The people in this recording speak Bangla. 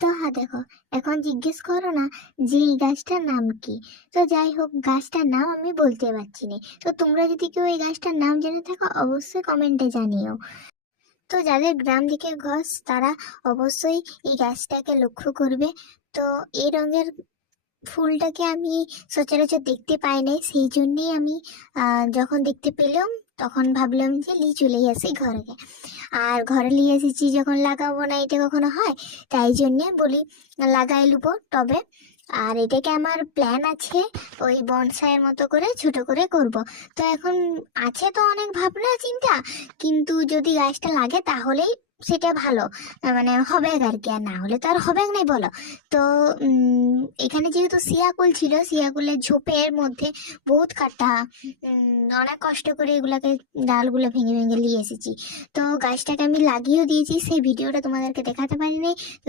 তো হ্যাঁ দেখো, এখন জিজ্ঞেস করো না যে এই গাছটার নাম কি। তো যাই হোক, গাছটার নাম আমি বলতে পারছি না। তো তোমরা যদি কেউ এই গাছটার নাম জেনে থাকো অবশ্যই কমেন্টে জানিও। তো যাদের গ্রাম দিকে ঘর তারা অবশ্যই এই গাছটাকে লক্ষ্য করবে। তো এই রঙের ফুলটাকে আমি সচরাচর দেখতে পাই নাই, সেই জন্যেই আমি যখন দেখতে পেলাম তখন ভাবলাম যে নিয়ে চলেই আসি ঘরে। আর ঘরে নিয়ে এসেছি যখন লাগাবো না, এটা কখনো হয়? তাই জন্যে বলি লাগাই লুবো টবে। আর এটাকে আমার প্ল্যান আছে ওই বনসাইয়ের মতো করে ছোট করে করব। তো এখন আছে তো অনেক ভাবনা চিন্তা, কিন্তু যদি গাছটা লাগে তাহলেই সেটা ভালো, মানে হবে আর কি, আর না হলে তো আর হবে নাই বলো। তো এখানে যেহেতু শিয়াকুল ছিল, শিয়াকুলের ঝোপের মধ্যে বহুত কাটা, অনেক কষ্ট করে এগুলাকে ডালগুলো ভেঙে ভেঙে নিয়ে এসেছি। তো গাছটাকে আমি লাগিয়েও দিয়েছি, সেই ভিডিওটা তোমাদেরকে দেখাতে পারিনি। তো